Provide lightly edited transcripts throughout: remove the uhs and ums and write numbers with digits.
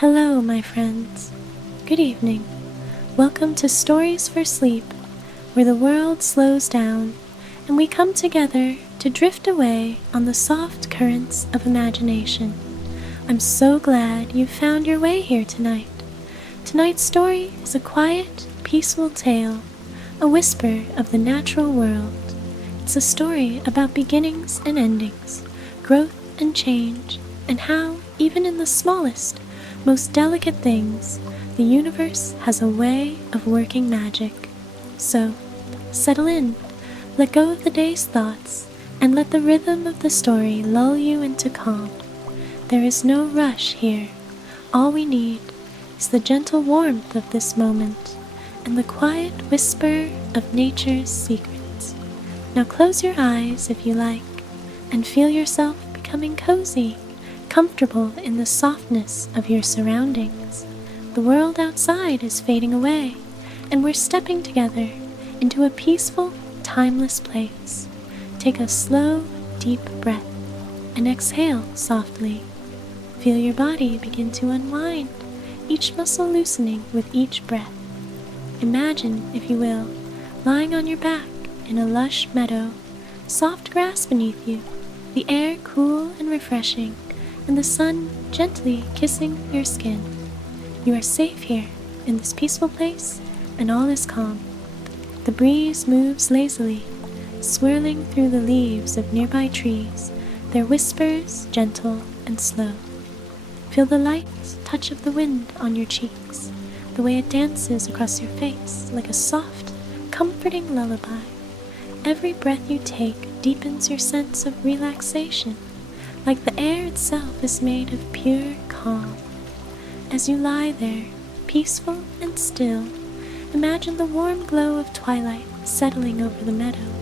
Hello, my friends. Good evening. Welcome to Stories for Sleep, where the world slows down and we come together to drift away on the soft currents of imagination. I'm so glad you found your way here tonight. Tonight's story is a quiet, peaceful tale, a whisper of the natural world. It's a story about beginnings and endings, growth and change, and how, even in the smallest, most delicate things, the universe has a way of working magic. So, settle in, let go of the day's thoughts, and let the rhythm of the story lull you into calm. There is no rush here. All we need is the gentle warmth of this moment and the quiet whisper of nature's secrets. Now close your eyes if you like, and feel yourself becoming cozy, comfortable in the softness of your surroundings. The world outside is fading away, and we're stepping together into a peaceful, timeless place. Take a slow, deep breath and exhale softly. Feel your body begin to unwind, each muscle loosening with each breath. Imagine, if you will, lying on your back in a lush meadow, soft grass beneath you, the air cool and refreshing, and the sun gently kissing your skin. You are safe here, in this peaceful place, and all is calm. The breeze moves lazily, swirling through the leaves of nearby trees, their whispers gentle and slow. Feel the light touch of the wind on your cheeks, the way it dances across your face like a soft, comforting lullaby. Every breath you take deepens your sense of relaxation, like the air itself is made of pure calm. As you lie there, peaceful and still, imagine the warm glow of twilight settling over the meadow.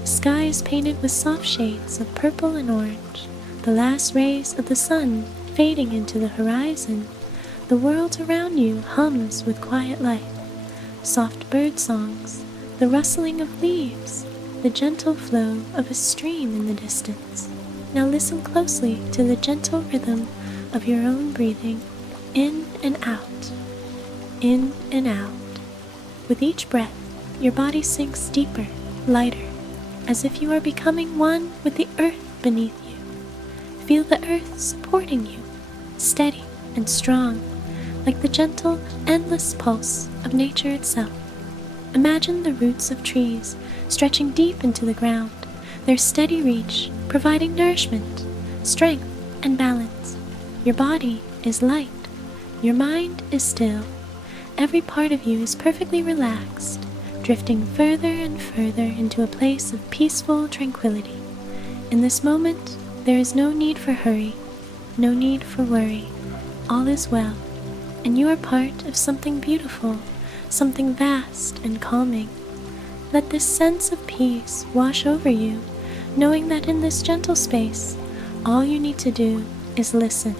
The sky is painted with soft shades of purple and orange, the last rays of the sun fading into the horizon. The world around you hums with quiet life, soft bird songs, the rustling of leaves, the gentle flow of a stream in the distance. Now listen closely to the gentle rhythm of your own breathing, in and out, in and out. With each breath, your body sinks deeper, lighter, as if you are becoming one with the earth beneath you. Feel the earth supporting you, steady and strong, like the gentle, endless pulse of nature itself. Imagine the roots of trees stretching deep into the ground, their steady reach providing nourishment, strength, and balance. Your body is light. Your mind is still. Every part of you is perfectly relaxed, drifting further and further into a place of peaceful tranquility. In this moment, there is no need for hurry, no need for worry. All is well, and you are part of something beautiful, something vast and calming. Let this sense of peace wash over you, knowing that in this gentle space, all you need to do is listen,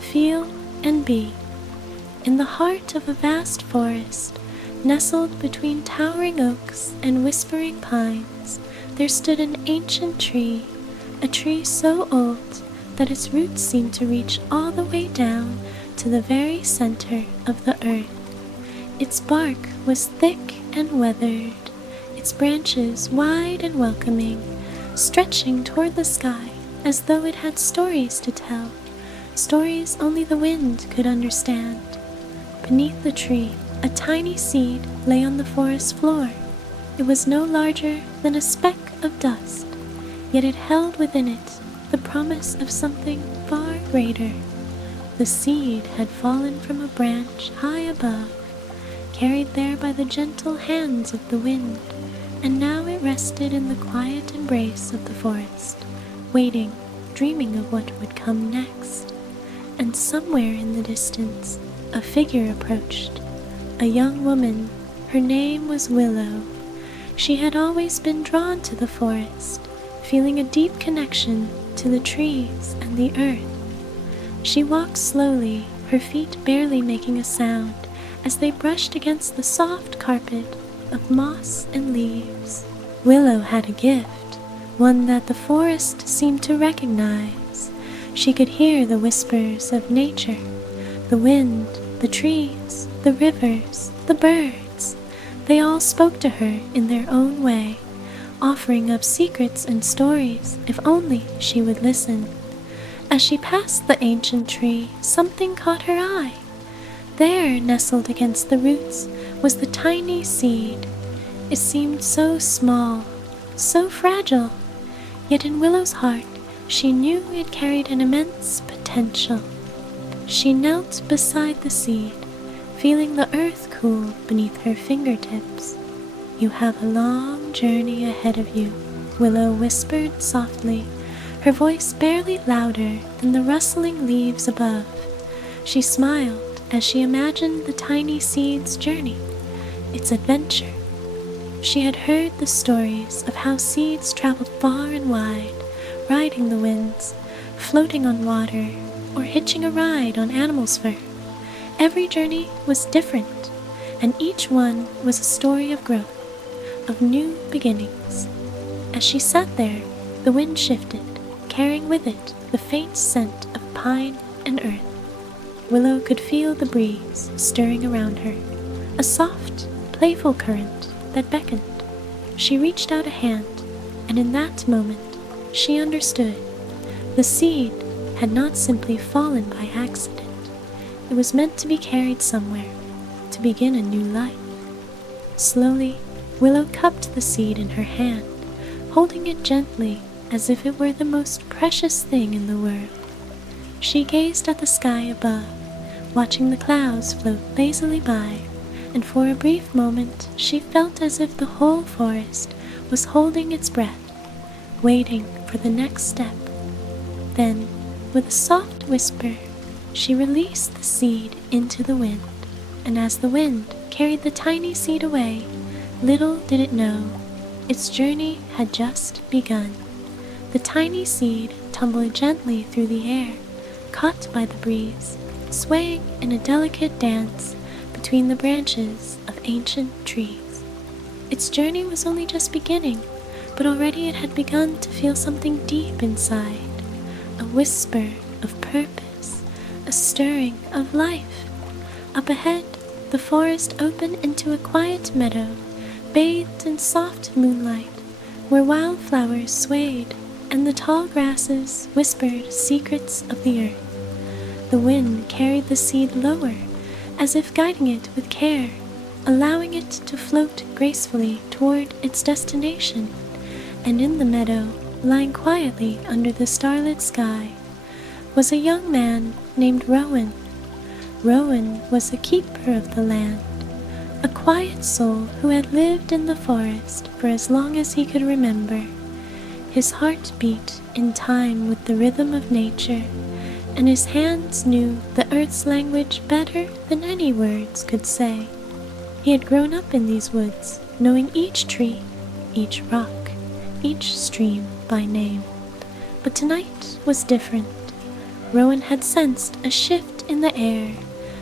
feel, and be. In the heart of a vast forest, nestled between towering oaks and whispering pines, there stood an ancient tree, a tree so old that its roots seemed to reach all the way down to the very center of the earth. Its bark was thick and weathered, its branches wide and welcoming, stretching toward the sky as though it had stories to tell, stories only the wind could understand. Beneath the tree, a tiny seed lay on the forest floor. It was no larger than a speck of dust, yet it held within it the promise of something far greater. The seed had fallen from a branch high above, carried there by the gentle hands of the wind, and now it rested in the quiet embrace of the forest, waiting, dreaming of what would come next. And somewhere in the distance, a figure approached, a young woman. Her name was Willow. She had always been drawn to the forest, feeling a deep connection to the trees and the earth. She walked slowly, her feet barely making a sound as they brushed against the soft carpet of moss and leaves. Willow had a gift, one that the forest seemed to recognize. She could hear the whispers of nature, The wind, the trees, the rivers, the birds, they all spoke to her in their own way, offering up secrets and stories if only she would listen. As she passed the ancient tree, something caught her eye. There, nestled against the roots, was the tiny seed. It seemed so small, so fragile, yet in Willow's heart she knew it carried an immense potential. She knelt beside the seed, feeling the earth cool beneath her fingertips. "You have a long journey ahead of you," Willow whispered softly, her voice barely louder than the rustling leaves above. She smiled as she imagined the tiny seed's journey, its adventure. She had heard the stories of how seeds traveled far and wide, riding the winds, floating on water, or hitching a ride on animals' fur. Every journey was different, and each one was a story of growth, of new beginnings. As she sat there, the wind shifted, carrying with it the faint scent of pine and earth. Willow could feel the breeze stirring around her, a soft, playful current that beckoned. She reached out a hand, and in that moment, she understood. The seed had not simply fallen by accident. It was meant to be carried somewhere, to begin a new life. Slowly, Willow cupped the seed in her hand, holding it gently as if it were the most precious thing in the world. She gazed at the sky above, watching the clouds float lazily by, and for a brief moment she felt as if the whole forest was holding its breath, waiting for the next step. Then, with a soft whisper, she released the seed into the wind, and as the wind carried the tiny seed away, little did it know, its journey had just begun. The tiny seed tumbled gently through the air, caught by the breeze, swaying in a delicate dance between the branches of ancient trees. Its journey was only just beginning, but already it had begun to feel something deep inside, a whisper of purpose, a stirring of life. Up ahead, the forest opened into a quiet meadow, bathed in soft moonlight, where wildflowers swayed and the tall grasses whispered secrets of the earth. The wind carried the seed lower, as if guiding it with care, allowing it to float gracefully toward its destination. And in the meadow, lying quietly under the starlit sky, was a young man named Rowan. Rowan was a keeper of the land, a quiet soul who had lived in the forest for as long as he could remember. His heart beat in time with the rhythm of nature, and his hands knew the earth's language better than any words could say. He had grown up in these woods, knowing each tree, each rock, each stream by name. But tonight was different. Rowan had sensed a shift in the air.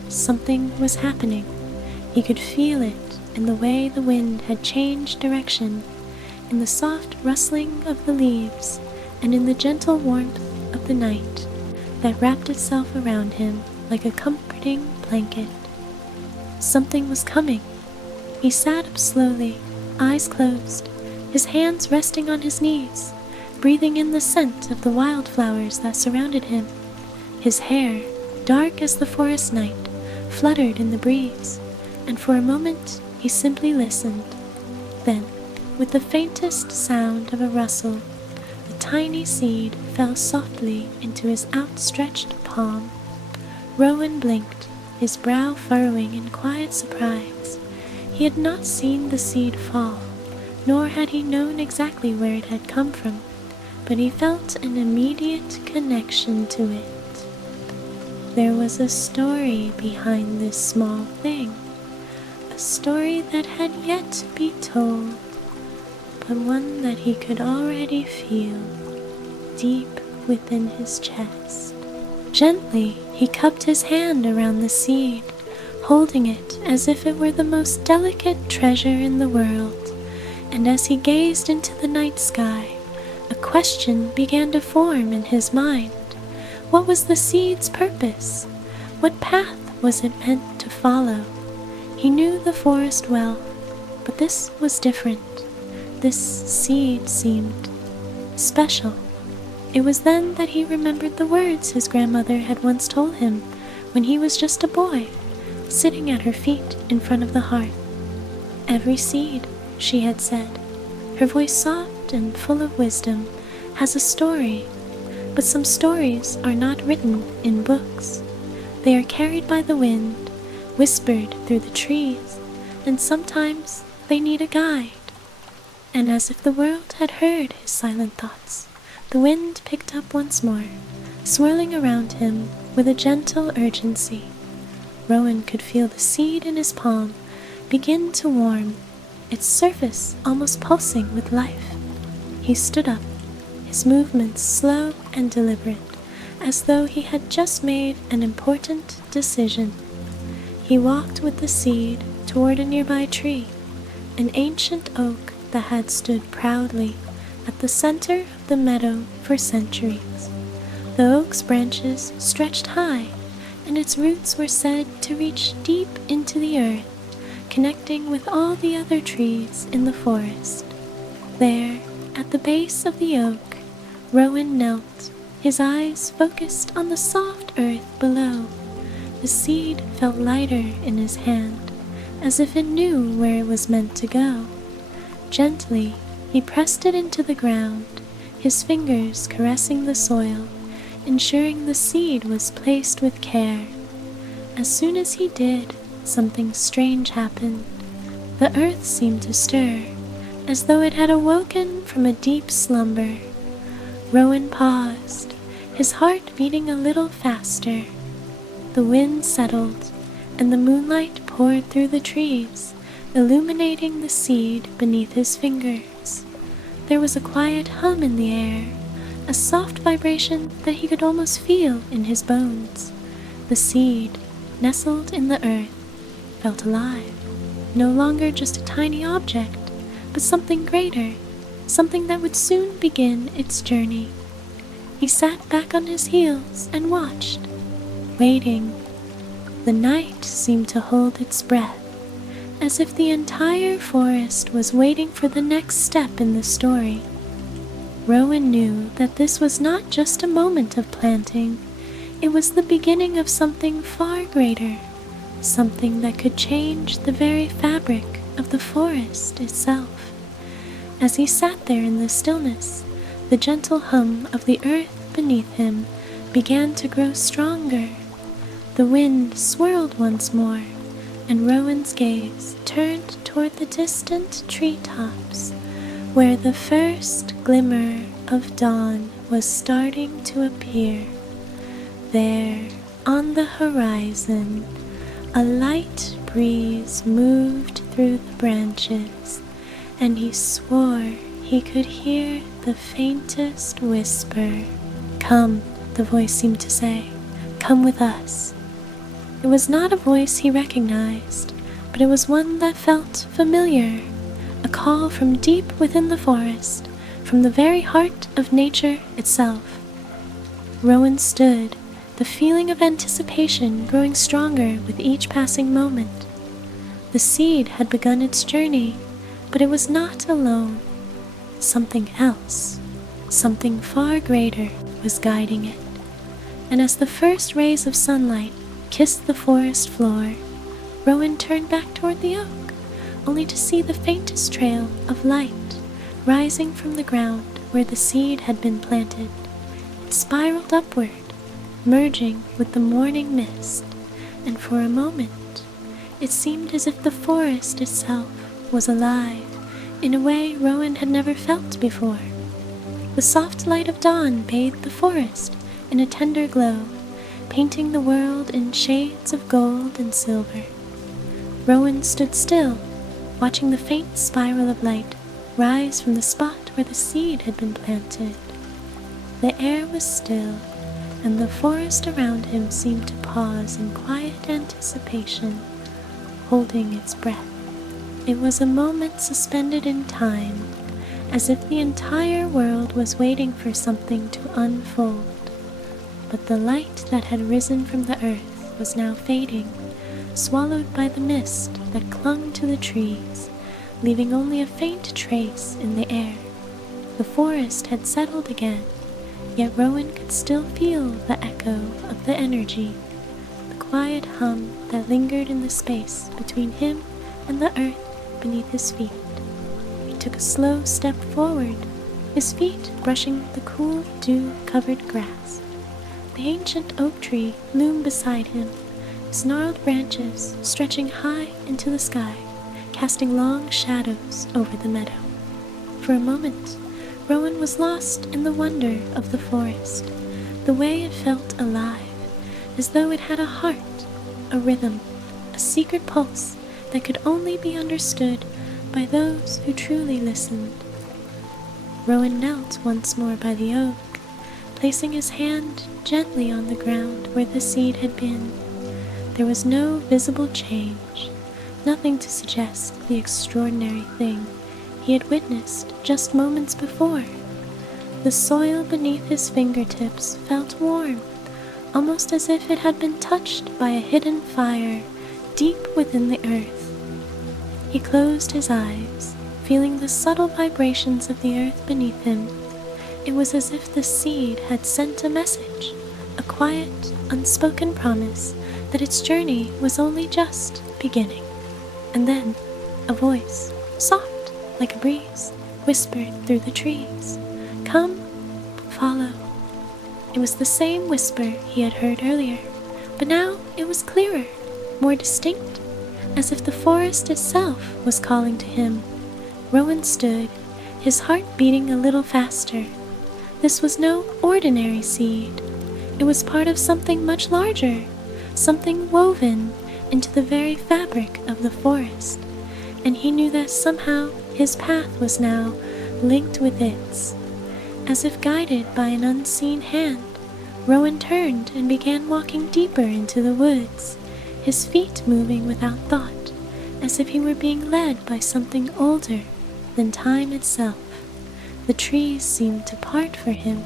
Something was happening. He could feel it in the way the wind had changed direction, in the soft rustling of the leaves, and in the gentle warmth of the night that wrapped itself around him like a comforting blanket. Something was coming. He sat up slowly, eyes closed, his hands resting on his knees, breathing in the scent of the wildflowers that surrounded him. His hair, dark as the forest night, fluttered in the breeze, and for a moment he simply listened. Then, with the faintest sound of a rustle, the tiny seed fell softly into his outstretched palm. Rowan blinked, his brow furrowing in quiet surprise. He had not seen the seed fall, nor had he known exactly where it had come from, but he felt an immediate connection to it. There was a story behind this small thing, a story that had yet to be told, but one that he could already feel deep within his chest. Gently, he cupped his hand around the seed, holding it as if it were the most delicate treasure in the world, and as he gazed into the night sky, a question began to form in his mind. What was the seed's purpose? What path was it meant to follow? He knew the forest well, but this was different. This seed seemed special. It was then that he remembered the words his grandmother had once told him when he was just a boy, sitting at her feet in front of the hearth. Every seed, she had said, her voice soft and full of wisdom, has a story, but some stories are not written in books. They are carried by the wind, whispered through the trees, and sometimes they need a guide. And as if the world had heard his silent thoughts, the wind picked up once more, swirling around him with a gentle urgency. Rowan could feel the seed in his palm begin to warm, its surface almost pulsing with life. He stood up, his movements slow and deliberate, as though he had just made an important decision. He walked with the seed toward a nearby tree, an ancient oak that had stood proudly at the center of the meadow for centuries. The oak's branches stretched high, and its roots were said to reach deep into the earth, connecting with all the other trees in the forest. There, at the base of the oak, Rowan knelt, his eyes focused on the soft earth below. The seed felt lighter in his hand, as if it knew where it was meant to go. Gently, he pressed it into the ground, his fingers caressing the soil, ensuring the seed was placed with care. As soon as he did, something strange happened. The earth seemed to stir, as though it had awoken from a deep slumber. Rowan paused, his heart beating a little faster. The wind settled, and the moonlight poured through the trees, illuminating the seed beneath his fingers. There was a quiet hum in the air, a soft vibration that he could almost feel in his bones. The seed, nestled in the earth, felt alive, no longer just a tiny object, but something greater, something that would soon begin its journey. He sat back on his heels and watched, waiting. The night seemed to hold its breath, as if the entire forest was waiting for the next step in the story. Rowan knew that this was not just a moment of planting, it was the beginning of something far greater, something that could change the very fabric of the forest itself. As he sat there in the stillness, the gentle hum of the earth beneath him began to grow stronger. The wind swirled once more, and Rowan's gaze turned toward the distant treetops, where the first glimmer of dawn was starting to appear. There, on the horizon, a light breeze moved through the branches, and he swore he could hear the faintest whisper. "Come," the voice seemed to say, "come with us." It was not a voice he recognized, but it was one that felt familiar, a call from deep within the forest, from the very heart of nature itself. Rowan stood, the feeling of anticipation growing stronger with each passing moment. The seed had begun its journey, but it was not alone. Something else, something far greater, was guiding it. And as the first rays of sunlight kissed the forest floor, Rowan turned back toward the oak, only to see the faintest trail of light rising from the ground where the seed had been planted. It spiraled upward, merging with the morning mist, and for a moment it seemed as if the forest itself was alive in a way Rowan had never felt before. The soft light of dawn bathed the forest in a tender glow, painting the world in shades of gold and silver. Rowan stood still, watching the faint spiral of light rise from the spot where the seed had been planted. The air was still, and the forest around him seemed to pause in quiet anticipation, holding its breath. It was a moment suspended in time, as if the entire world was waiting for something to unfold. But the light that had risen from the earth was now fading, swallowed by the mist that clung to the trees, leaving only a faint trace in the air. The forest had settled again, yet Rowan could still feel the echo of the energy, the quiet hum that lingered in the space between him and the earth beneath his feet. He took a slow step forward, his feet brushing the cool, dew-covered grass. The ancient oak tree loomed beside him, its gnarled branches stretching high into the sky, casting long shadows over the meadow. For a moment, Rowan was lost in the wonder of the forest, the way it felt alive, as though it had a heart, a rhythm, a secret pulse that could only be understood by those who truly listened. Rowan knelt once more by the oak, placing his hand gently on the ground where the seed had been. There was no visible change, nothing to suggest the extraordinary thing he had witnessed just moments before. The soil beneath his fingertips felt warm, almost as if it had been touched by a hidden fire deep within the earth. He closed his eyes, feeling the subtle vibrations of the earth beneath him. It was as if the seed had sent a message, a quiet, unspoken promise that its journey was only just beginning. And then a voice, soft like a breeze, whispered through the trees, "Come, follow." It was the same whisper he had heard earlier, but now it was clearer, more distinct, as if the forest itself was calling to him. Rowan stood, his heart beating a little faster. This was no ordinary seed. It was part of something much larger, something woven into the very fabric of the forest, and he knew that somehow his path was now linked with its. As if guided by an unseen hand, Rowan turned and began walking deeper into the woods, his feet moving without thought, as if he were being led by something older than time itself. The trees seemed to part for him,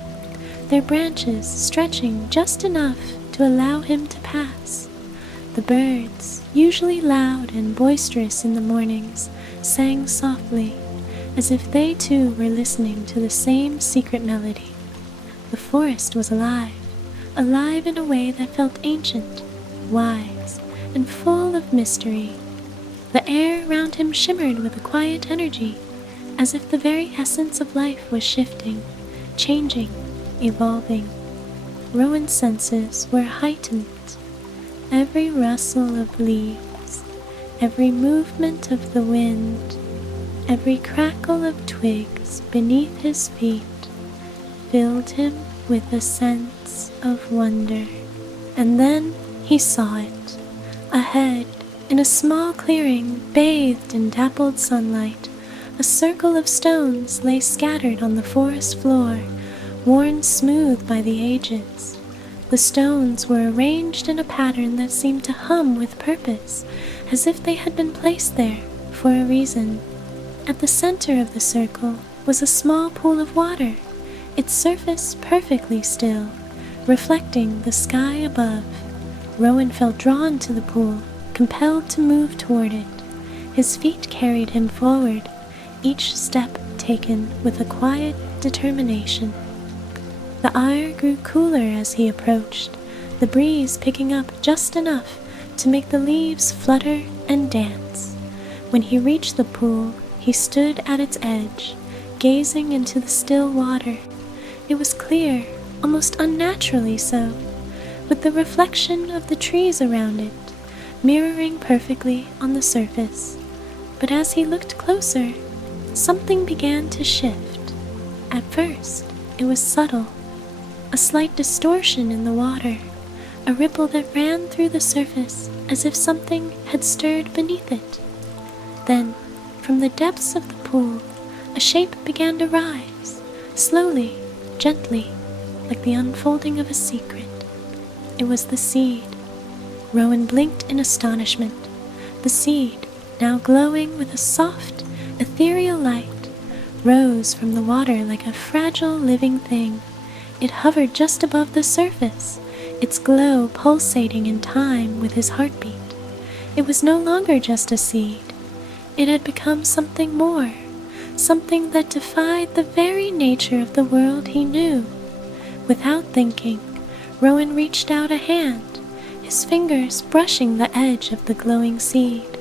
their branches stretching just enough to allow him to pass. The birds, usually loud and boisterous in the mornings, sang softly, as if they too were listening to the same secret melody. The forest was alive, alive in a way that felt ancient, wise, and full of mystery. The air around him shimmered with a quiet energy, as if the very essence of life was shifting, changing, evolving. Rowan's senses were heightened. Every rustle of leaves, every movement of the wind, every crackle of twigs beneath his feet filled him with a sense of wonder. And then he saw it. Ahead, in a small clearing bathed in dappled sunlight, a circle of stones lay scattered on the forest floor, worn smooth by the ages. The stones were arranged in a pattern that seemed to hum with purpose, as if they had been placed there for a reason. At the center of the circle was a small pool of water, its surface perfectly still, reflecting the sky above. Rowan felt drawn to the pool, compelled to move toward it. His feet carried him forward, each step taken with a quiet determination. The air grew cooler as he approached, the breeze picking up just enough to make the leaves flutter and dance. When he reached the pool, he stood at its edge, gazing into the still water. It was clear, almost unnaturally so, with the reflection of the trees around it, mirroring perfectly on the surface. But as he looked closer, something began to shift. At first, it was subtle, a slight distortion in the water, a ripple that ran through the surface as if something had stirred beneath it. Then, from the depths of the pool, a shape began to rise, slowly, gently, like the unfolding of a secret. It was the seed. Rowan blinked in astonishment. The seed, now glowing with a soft, ethereal light, rose from the water like a fragile living thing. It hovered just above the surface, its glow pulsating in time with his heartbeat. It was no longer just a seed. It had become something more, something that defied the very nature of the world he knew. Without thinking, Rowan reached out a hand, his fingers brushing the edge of the glowing seed.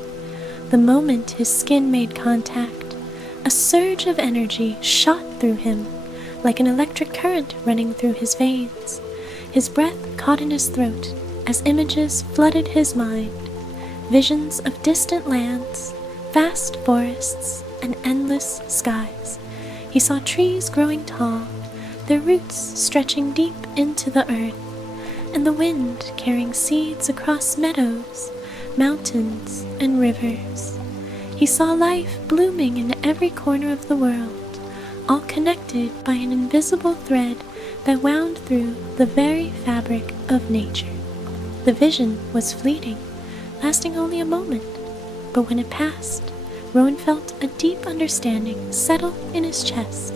The moment his skin made contact, a surge of energy shot through him, like an electric current running through his veins. His breath caught in his throat as images flooded his mind, visions of distant lands, vast forests, and endless skies. He saw trees growing tall, their roots stretching deep into the earth, and the wind carrying seeds across meadows, mountains, and rivers. He saw life blooming in every corner of the world, all connected by an invisible thread that wound through the very fabric of nature. The vision was fleeting, lasting only a moment, but when it passed, Rowan felt a deep understanding settle in his chest.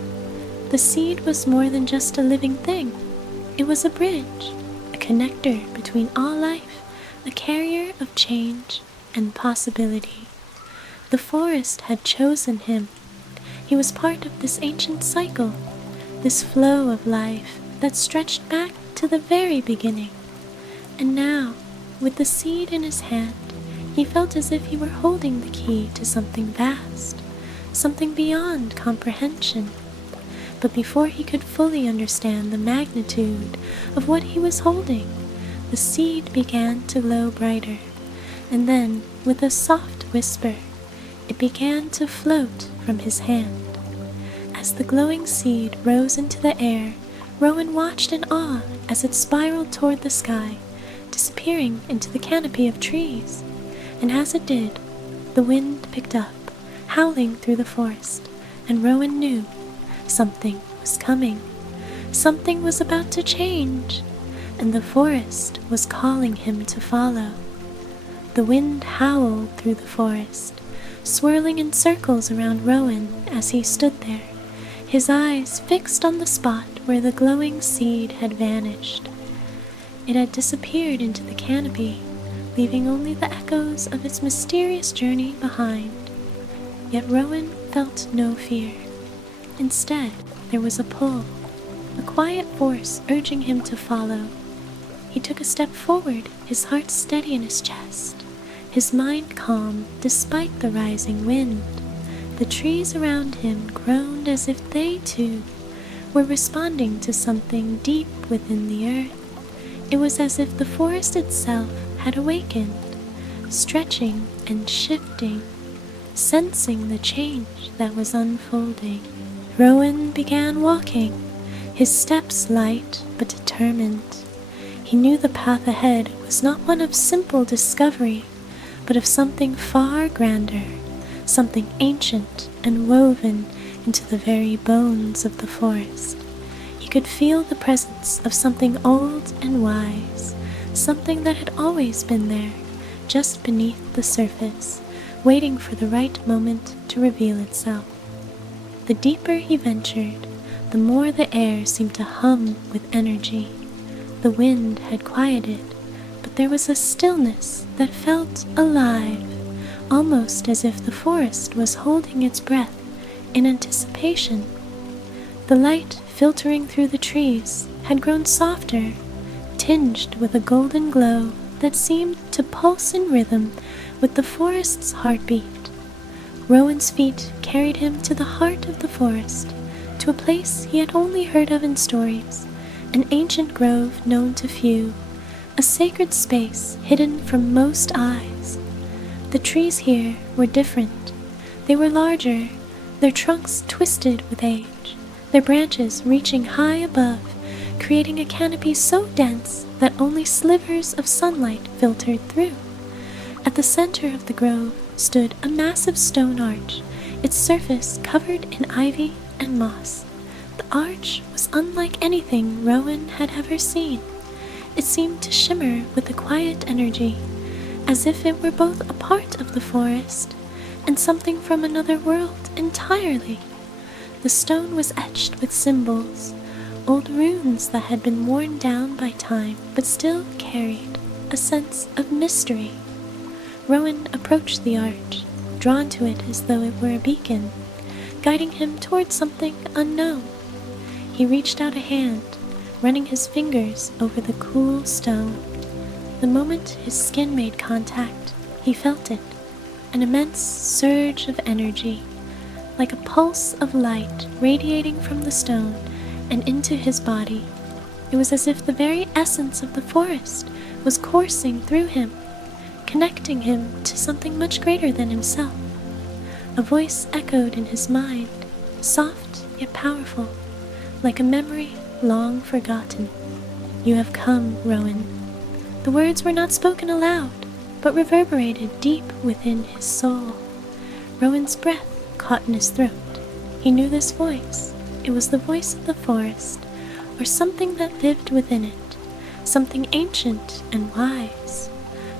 The seed was more than just a living thing. It was a bridge, a connector between all life, a carrier of change and possibility. The forest had chosen him. He was part of this ancient cycle, this flow of life that stretched back to the very beginning. And now, with the seed in his hand, he felt as if he were holding the key to something vast, something beyond comprehension. But before he could fully understand the magnitude of what he was holding, the seed began to glow brighter, and then, with a soft whisper, it began to float from his hand. As the glowing seed rose into the air, Rowan watched in awe as it spiraled toward the sky, disappearing into the canopy of trees. And as it did, the wind picked up, howling through the forest, and Rowan knew something was coming. Something was about to change, and the forest was calling him to follow. The wind howled through the forest, swirling in circles around Rowan as he stood there, his eyes fixed on the spot where the glowing seed had vanished. It had disappeared into the canopy, leaving only the echoes of its mysterious journey behind. Yet Rowan felt no fear. Instead, there was a pull, a quiet force urging him to follow. He took a step forward, his heart steady in his chest, his mind calm despite the rising wind. The trees around him groaned as if they, too, were responding to something deep within the earth. It was as if the forest itself had awakened, stretching and shifting, sensing the change that was unfolding. Rowan began walking, his steps light but determined. He knew the path ahead was not one of simple discovery, but of something far grander, something ancient and woven into the very bones of the forest. He could feel the presence of something old and wise, something that had always been there, just beneath the surface, waiting for the right moment to reveal itself. The deeper he ventured, the more the air seemed to hum with energy. The wind had quieted, but there was a stillness that felt alive, almost as if the forest was holding its breath in anticipation. The light filtering through the trees had grown softer, tinged with a golden glow that seemed to pulse in rhythm with the forest's heartbeat. Rowan's feet carried him to the heart of the forest, to a place he had only heard of in stories, an ancient grove known to few, a sacred space hidden from most eyes. The trees here were different. They were larger, their trunks twisted with age, their branches reaching high above, creating a canopy so dense that only slivers of sunlight filtered through. At the center of the grove stood a massive stone arch, its surface covered in ivy and moss. The arch was unlike anything Rowan had ever seen. It seemed to shimmer with a quiet energy, as if it were both a part of the forest and something from another world entirely. The stone was etched with symbols, old runes that had been worn down by time but still carried a sense of mystery. Rowan approached the arch, drawn to it as though it were a beacon, guiding him towards something unknown. He reached out a hand, running his fingers over the cool stone. The moment his skin made contact, he felt it, an immense surge of energy, like a pulse of light radiating from the stone and into his body. It was as if the very essence of the forest was coursing through him, connecting him to something much greater than himself. A voice echoed in his mind, soft yet powerful, like a memory long forgotten. "You have come, Rowan." The words were not spoken aloud, but reverberated deep within his soul. Rowan's breath caught in his throat. He knew this voice. It was the voice of the forest, or something that lived within it, something ancient and wise.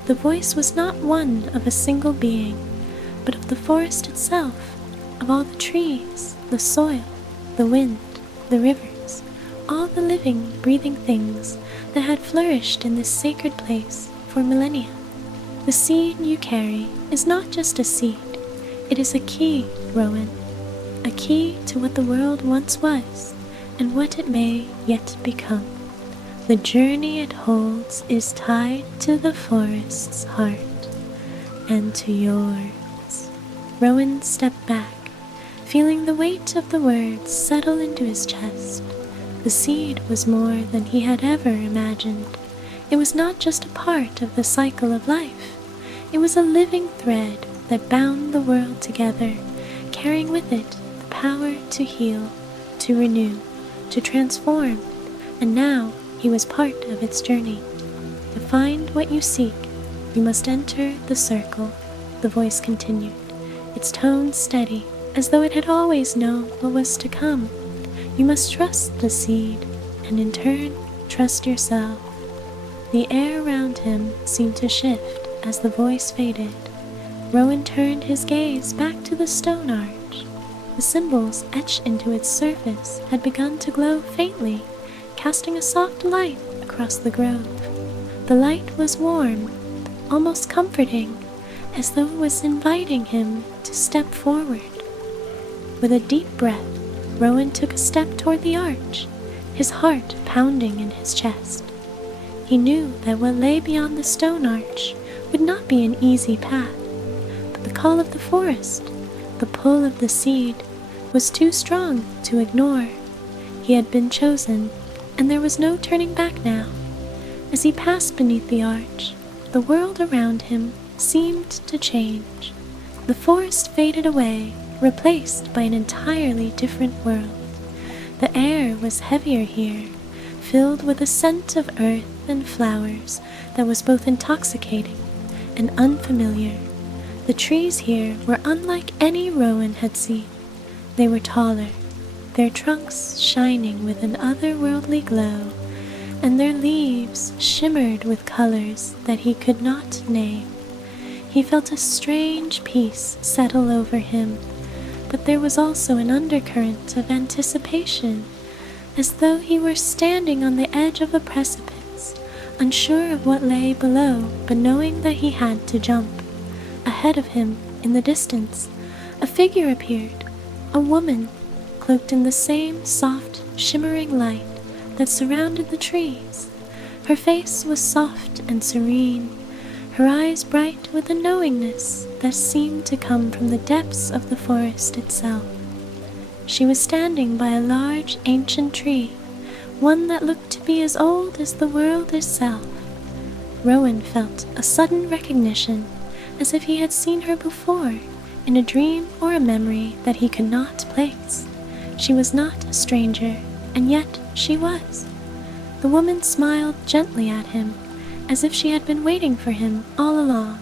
The voice was not one of a single being, but of the forest itself, of all the trees, the soil, the wind, the rivers, all the living, breathing things that had flourished in this sacred place for millennia. The seed you carry is not just a seed, it is a key, Rowan, a key to what the world once was and what it may yet become. The journey it holds is tied to the forest's heart and to yours. Rowan stepped back, feeling the weight of the words settle into his chest. The seed was more than he had ever imagined. It was not just a part of the cycle of life. It was a living thread that bound the world together, carrying with it the power to heal, to renew, to transform, and now he was part of its journey. To find what you seek, you must enter the circle, the voice continued, its tone steady, as though it had always known what was to come. You must trust the seed, and in turn, trust yourself. The air around him seemed to shift as the voice faded. Rowan turned his gaze back to the stone arch. The symbols etched into its surface had begun to glow faintly, casting a soft light across the grove. The light was warm, almost comforting, as though it was inviting him to step forward. With a deep breath, Rowan took a step toward the arch, his heart pounding in his chest. He knew that what lay beyond the stone arch would not be an easy path, but the call of the forest, the pull of the seed, was too strong to ignore. He had been chosen, and there was no turning back now. As he passed beneath the arch, the world around him seemed to change. The forest faded away, replaced by an entirely different world. The air was heavier here, filled with a scent of earth and flowers that was both intoxicating and unfamiliar. The trees here were unlike any Rowan had seen. They were taller, their trunks shining with an otherworldly glow, and their leaves shimmered with colors that he could not name. He felt a strange peace settle over him, but there was also an undercurrent of anticipation, as though he were standing on the edge of a precipice, unsure of what lay below, but knowing that he had to jump. Ahead of him, in the distance, a figure appeared, a woman, cloaked in the same soft, shimmering light that surrounded the trees. Her face was soft and serene, her eyes bright with a knowingness that seemed to come from the depths of the forest itself. She was standing by a large ancient tree, one that looked to be as old as the world itself. Rowan felt a sudden recognition, as if he had seen her before, in a dream or a memory that he could not place. She was not a stranger, and yet she was. The woman smiled gently at him, as if she had been waiting for him all along.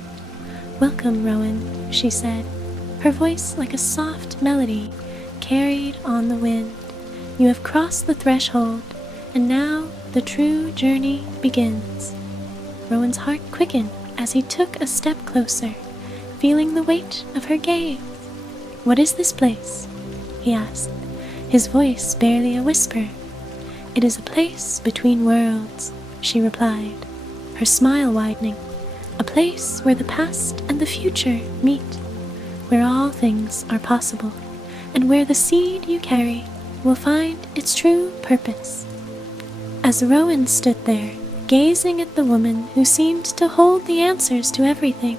"Welcome, Rowan," she said, her voice like a soft melody carried on the wind. "You have crossed the threshold, and now the true journey begins." Rowan's heart quickened as he took a step closer, feeling the weight of her gaze. "What is this place?" he asked, his voice barely a whisper. "It is a place between worlds," she replied, her smile widening. "A place where the past and the future meet, where all things are possible, and where the seed you carry will find its true purpose." As Rowan stood there, gazing at the woman who seemed to hold the answers to everything,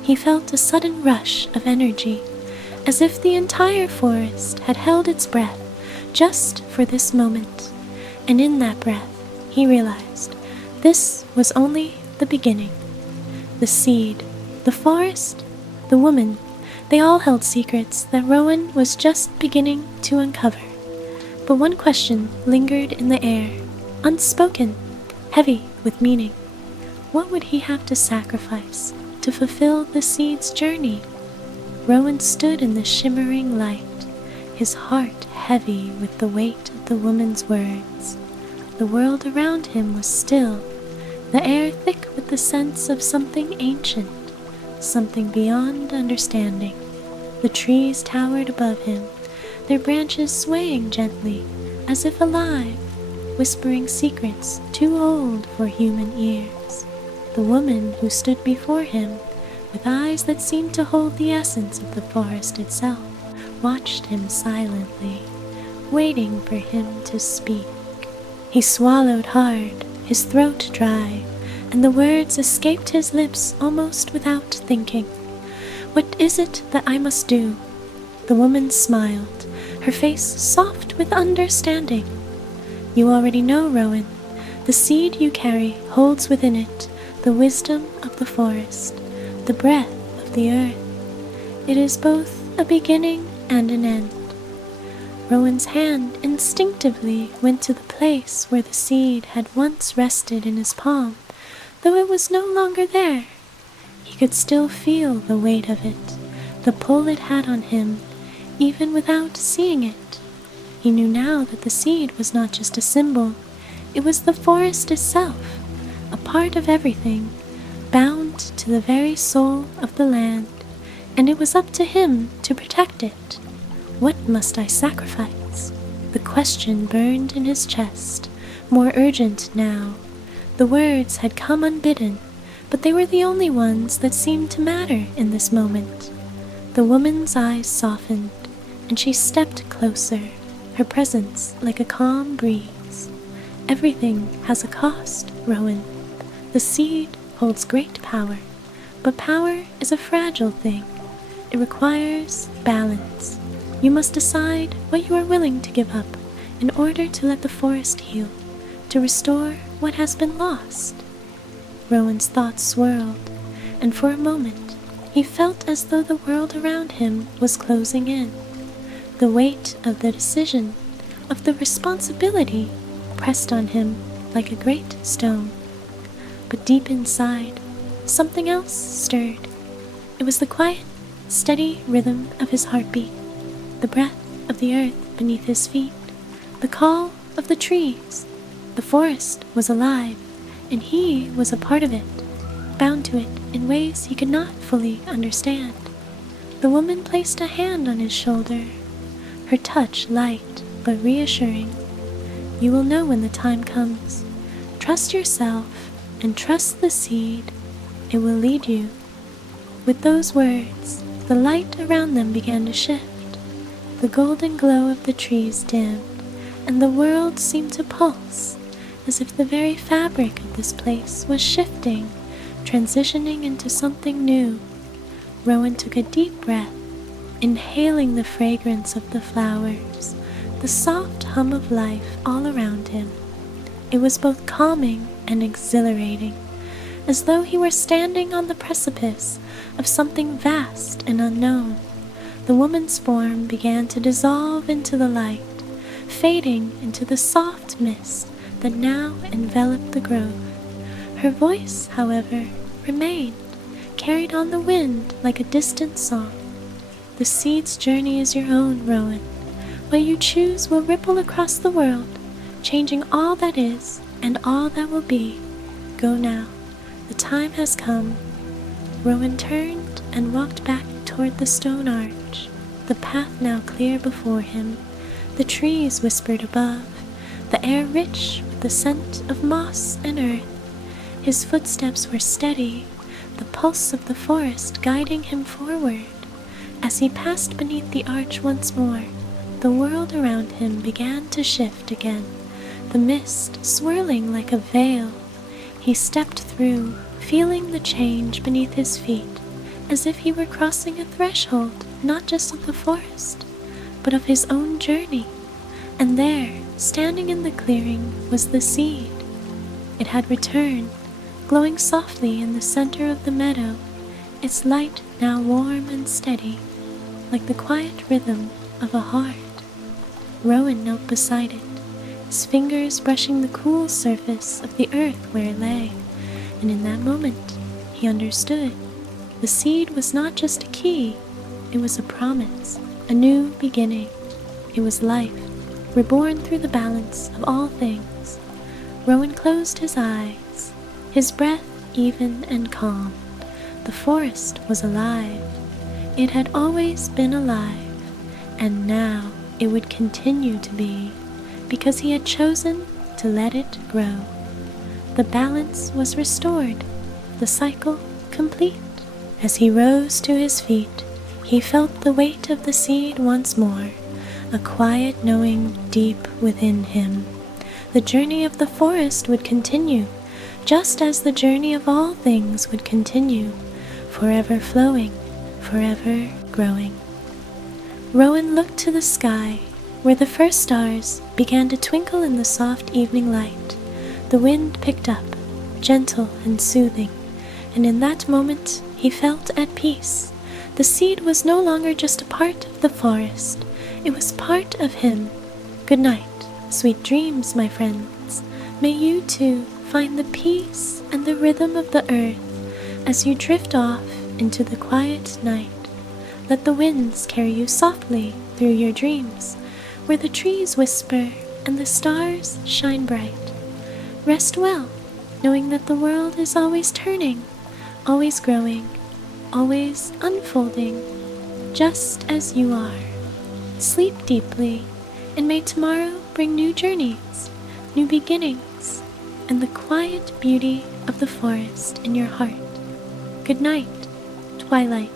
he felt a sudden rush of energy, as if the entire forest had held its breath just for this moment. And in that breath, he realized this was only the beginning. The seed, the forest, the woman, they all held secrets that Rowan was just beginning to uncover. But one question lingered in the air, unspoken, heavy with meaning. What would he have to sacrifice to fulfill the seed's journey? Rowan stood in the shimmering light, his heart heavy with the weight of the woman's words. The world around him was still, the air thick with the sense of something ancient, something beyond understanding. The trees towered above him, their branches swaying gently, as if alive, whispering secrets too old for human ears. The woman who stood before him, with eyes that seemed to hold the essence of the forest itself, watched him silently, waiting for him to speak. He swallowed hard, his throat dry, and the words escaped his lips almost without thinking. "What is it that I must do?" The woman smiled, her face soft with understanding. "You already know, Rowan. The seed you carry holds within it the wisdom of the forest, the breath of the earth. It is both a beginning and an end." Rowan's hand instinctively went to the place where the seed had once rested in his palm, though it was no longer there. He could still feel the weight of it, the pull it had on him, even without seeing it. He knew now that the seed was not just a symbol, it was the forest itself, a part of everything, bound to the very soul of the land, and it was up to him to protect it. What must I sacrifice? The question burned in his chest, more urgent now. The words had come unbidden, but they were the only ones that seemed to matter in this moment. The woman's eyes softened, and she stepped closer, her presence like a calm breeze. "Everything has a cost, Rowan. The seed holds great power, but power is a fragile thing. It requires balance. You must decide what you are willing to give up in order to let the forest heal, to restore what has been lost." Rowan's thoughts swirled, and for a moment he felt as though the world around him was closing in. The weight of the decision, of the responsibility, pressed on him like a great stone. But deep inside, something else stirred. It was the quiet, steady rhythm of his heartbeat, the breath of the earth beneath his feet, the call of the trees. The forest was alive, and he was a part of it, bound to it in ways he could not fully understand. The woman placed a hand on his shoulder, her touch light but reassuring. "You will know when the time comes. Trust yourself and trust the seed. It will lead you." With those words, the light around them began to shift. The golden glow of the trees dimmed, and the world seemed to pulse, as if the very fabric of this place was shifting, transitioning into something new. Rowan took a deep breath, inhaling the fragrance of the flowers, the soft hum of life all around him. It was both calming and exhilarating, as though he were standing on the precipice of something vast and unknown. The woman's form began to dissolve into the light, fading into the soft mist that now enveloped the grove. Her voice, however, remained, carried on the wind like a distant song. "The seed's journey is your own, Rowan. What you choose will ripple across the world, changing all that is and all that will be. Go now. The time has come." Rowan turned and walked back toward the stone arch, the path now clear before him. The trees whispered above, the the air rich with the scent of moss and earth. His footsteps were steady, the pulse of the forest guiding him forward. As he passed beneath the arch once more, the world around him began to shift again, the mist swirling like a veil. He stepped through, feeling the change beneath his feet, as if he were crossing a threshold not just of the forest, but of his own journey. And there, standing in the clearing, was the seed. It had returned, glowing softly in the center of the meadow, its light now warm and steady, like the quiet rhythm of a heart. Rowan knelt beside it, his fingers brushing the cool surface of the earth where it lay, and in that moment he understood. The seed was not just a key, it was a promise, a new beginning. It was life, reborn through the balance of all things. Rowan closed his eyes, his breath even and calm. The forest was alive. It had always been alive, and now it would continue to be, because he had chosen to let it grow. The balance was restored, the cycle complete. As he rose to his feet, he felt the weight of the seed once more, a quiet knowing deep within him. The journey of the forest would continue, just as the journey of all things would continue, forever flowing, forever growing. Rowan looked to the sky, where the first stars began to twinkle in the soft evening light. The wind picked up, gentle and soothing, and in that moment he felt at peace. The seed was no longer just a part of the forest, it was part of him. Good night, sweet dreams, my friends. May you too find the peace and the rhythm of the earth as you drift off into the quiet night. Let the winds carry you softly through your dreams, where the trees whisper and the stars shine bright. Rest well, knowing that the world is always turning, always growing, always unfolding, just as you are. Sleep deeply, and may tomorrow bring new journeys, new beginnings, and the quiet beauty of the forest in your heart. Good night, twilight.